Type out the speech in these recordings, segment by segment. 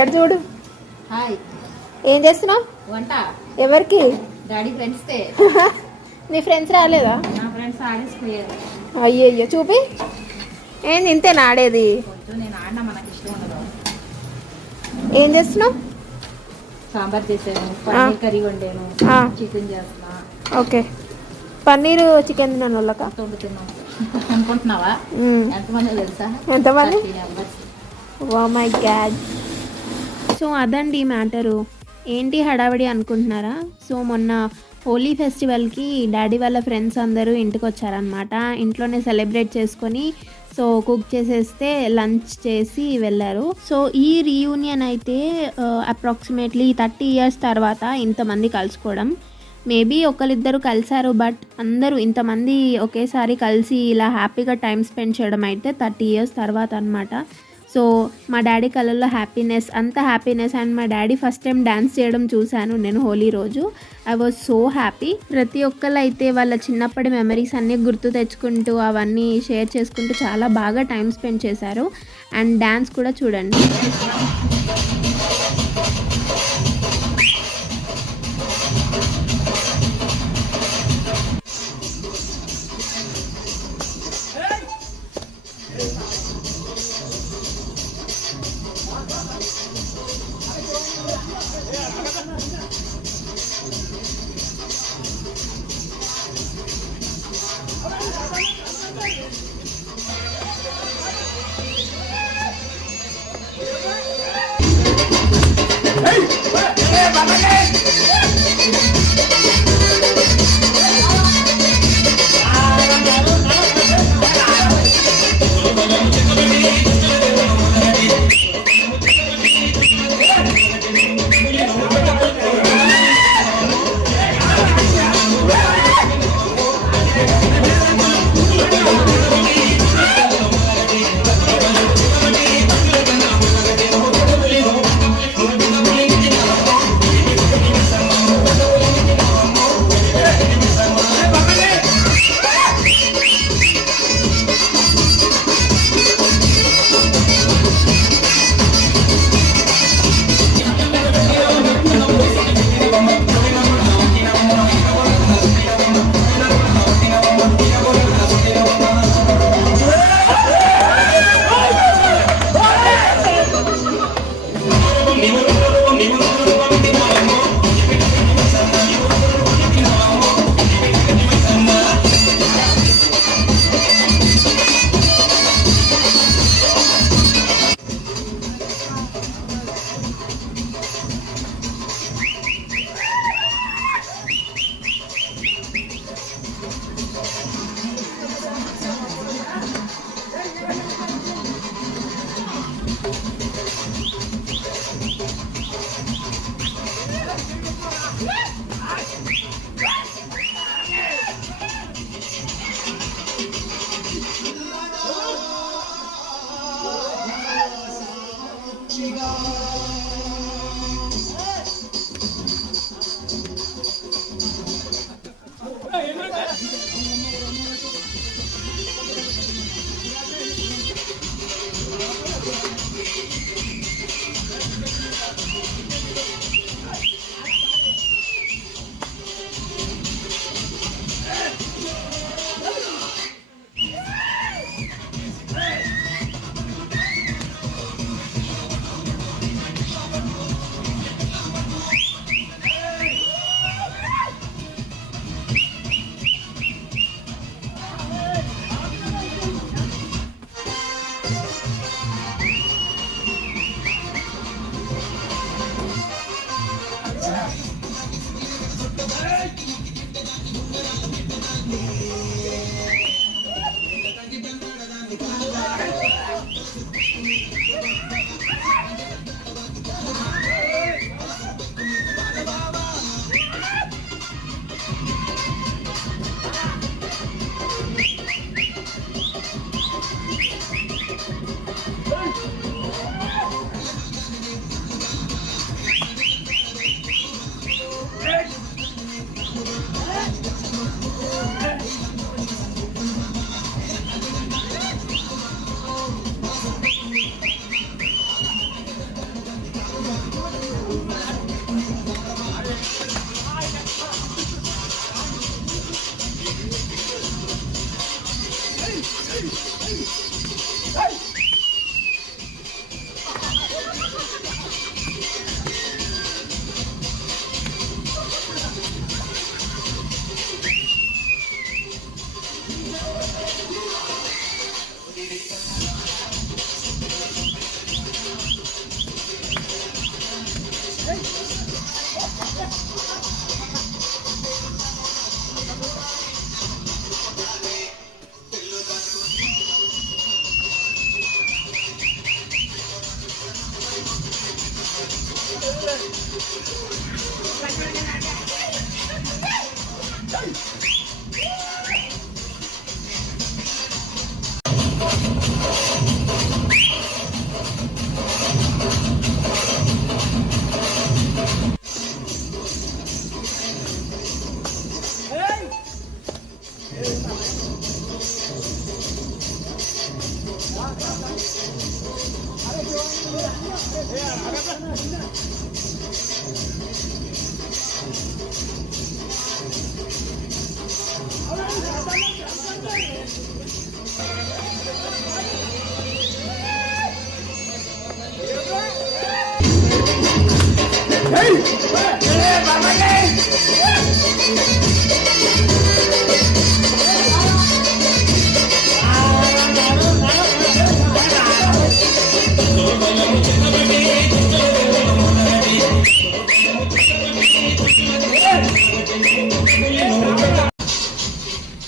ఇక్కడ చూడు. హాయ్. ఏం చేస్తున్నావు? వంట. ఎవరికి? డాడీ ఫ్రెండ్స్ తే. నీ ఫ్రెండ్స్ రాలేదా? నా ఫ్రెండ్స్ ఆడేసిపోయారు. అయ్యయ్యో చూపి. ఏంది ఇంతేనా ఆడేది? నేను ఆడినా, మనకి ఇష్టం ఉండదు. ఏం చేస్తున్నావు? సాంబార్ చేసాను, పన్నీర్ కర్రీ వండాను, చికెన్ చేస్తున్నా. ఓకే. పన్నీరు చికెన్ తిన్నాను వాళ్ళక వండుతున్నాం అనుకుంటున్నావా? ఎంతమంది తెలుసా? ఎంతమంది? Oh my God. సో అదండి మ్యాటరు. ఏంటి హడావిడి అనుకుంటున్నారా? సో మొన్న హోలీ ఫెస్టివల్కి డాడీ వాళ్ళ ఫ్రెండ్స్ అందరూ ఇంటికి వచ్చారనమాట. ఇంట్లోనే సెలబ్రేట్ చేసుకొని సో కుక్ చేసేస్తే లంచ్ చేసి వెళ్ళారు. సో ఈ రీయూనియన్ అయితే అప్రాక్సిమేట్లీ 30 years తర్వాత ఇంతమంది కలుసుకోవడం. మేబీ ఒకరిద్దరు కలిసారు, బట్ అందరూ ఇంతమంది ఒకేసారి కలిసి ఇలా హ్యాపీగా టైం స్పెండ్ చేయడం అయితే 30 years తర్వాత అనమాట. సో మా డాడీ కళ్ళల్లో హ్యాపీనెస్, అంత హ్యాపీనెస్. అండ్ మా డాడీ ఫస్ట్ టైం డ్యాన్స్ చేయడం చూశాను నేను హోలీ రోజు. I was so happy. ప్రతి ఒక్కరు అయితే వాళ్ళ చిన్నప్పటి మెమరీస్ అన్నీ గుర్తు తెచ్చుకుంటూ అవన్నీ షేర్ చేసుకుంటూ చాలా బాగా టైం స్పెండ్ చేశారు. అండ్ డ్యాన్స్ కూడా చూడండి.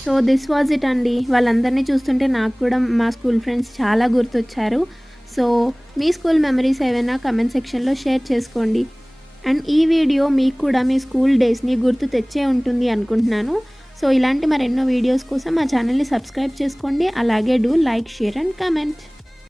సో దిస్ వాజ్ ఇట్ అండి. వాళ్ళందరినీ చూస్తుంటే నాకు కూడా మా స్కూల్ ఫ్రెండ్స్ చాలా గుర్తొచ్చారు. సో మీ స్కూల్ మెమరీస్ ఏమైనా కమెంట్ సెక్షన్లో షేర్ చేసుకోండి. అండ్ ఈ వీడియో మీకు కూడా మీ స్కూల్ డేస్ని గుర్తు తెచ్చే ఉంటుంది అనుకుంటున్నాను. సో ఇలాంటి మరెన్నో వీడియోస్ కోసం మా ఛానల్ని సబ్స్క్రైబ్ చేసుకోండి. అలాగే do like, share and comment.